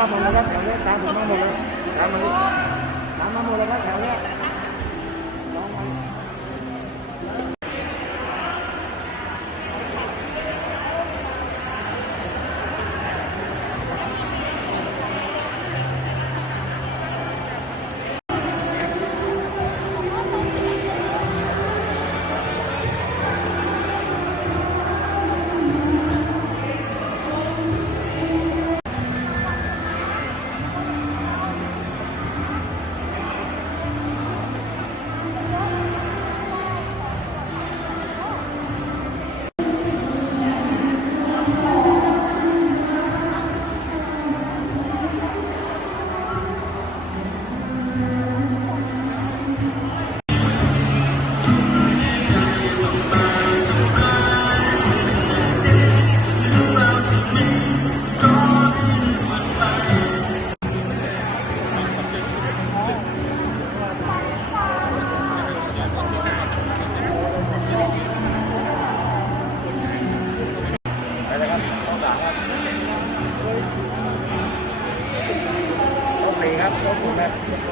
น่อยตามผมมาหมดเลยครับแถวนี้ตามผมมาหมดเลยตามมา ครับโอเ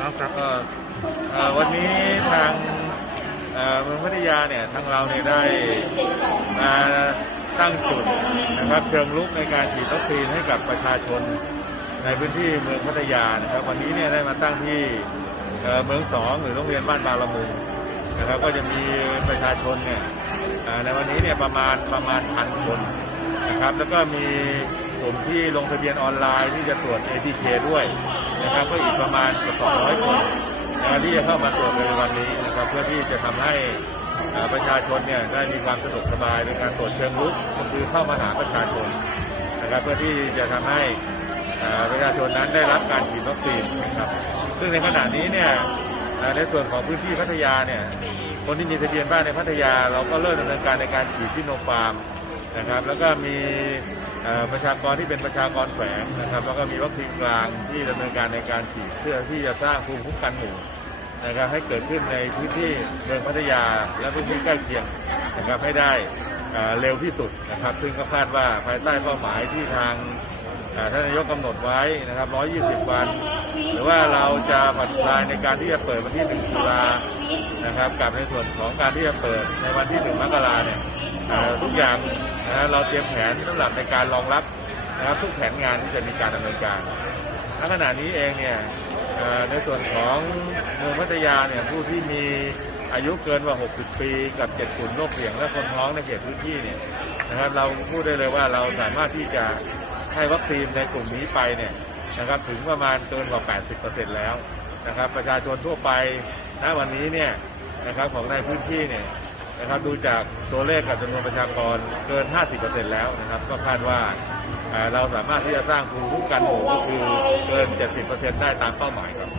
ครับเครับก็เอ่อวันนี้ทางเอ่อเมืองพัทยาเนี่ยทางเราเนี่ยได้มา ตั้งจุดนะครับเชิงลุกในการฉีดวัคซีนให้กับประชาชนในพื้นที่เมืองพัทยานะครับวันนี้เนี่ยได้มาตั้งที่เมืองสองหรือโรงเรียนบ้านบางละมุงนะครับก็จะมีประชาชนเนี่ยในวันนี้เนี่ยประมาณประมาณพันคนนะครับแล้วก็มีกลุ่มที่ลงทะเบียนออนไลน์ที่จะตรวจ ATK ด้วยนะครับก็อีกประมาณเกือบ200 คนที่จะเข้ามาตรวจในวันนี้นะครับเพื่อที่จะทำให้ ประชาชนเนี่ยได้มีความสะดวกสบายในการตรวจเชิงรุกก็คือเข้ามาหาประชาชนนะครับเพื่อที่จะทำให้ประชาชนนั้นได้รับการฉีดวัคซีนนะครับซึ่งในขณะนี้เนี่ยในส่วนของพื้นที่พัทยาเนี่ยคนที่มีทะเบียนบ้านในพัทยา เราก็เริ่มดำเนินการในการฉีดซิโนฟาร์มนะครับ แล้วก็มีประชากรที่เป็นประชากรแฝงนะครับ แล้วก็มีวัคซีนกลางที่ดำเนินการในการฉีดเพื่อที่จะสร้างภูมิคุ้มกันหมู่ นะครับให้เกิดขึ้นในพื้นที่เมืองพัทยา และพื้นที่ใกล้เคียงนะครับให้ได้เร็วที่สุดนะครับ ซึ่งก็คาดว่าภายใต้เป้าหมายที่ทางท่านนายกกำหนดไว้นะครับ 120 วัน หรือว่าเราจะผ่อนคลายในการที่จะเปิดวันที่ 1 ตุลานะครับ กับในส่วนของการที่จะเปิดในวันที่ 1 มกราเนี่ยทุกอย่างนะฮะเราเตรียมแผนสำหรับในการรองรับนะครับทุกแผนงานที่จะมีการดำเนินการ ณขณะนี้เองเนี่ยในส่วนของเมืองพัทยาเนี่ยผู้ที่มีอายุเกินกว่า 60 ปีกับ7กลุ่มโรคเสี่ยงและคนท้องในเขตพื้นที่เนี่ยนะครับเราพูดได้เลยว่าเราสามารถที่จะให้วัคซีนในกลุ่มนี้ไปเนี่ยนะครับถึงประมาณเกินกว่า 80%แล้วนะครับประชาชนทั่วไปณวันนี้เนี่ยนะครับของในพื้นที่เนี่ย นะครับดูจากตัวเลขกับจำนวนประชากรเกิน 50%แล้วนะครับ ก็คาดว่าเราสามารถที่จะสร้างภูมิคุ้มกันหมู่ก็คือเกิน 70%ได้ตามเป้าหมายครับ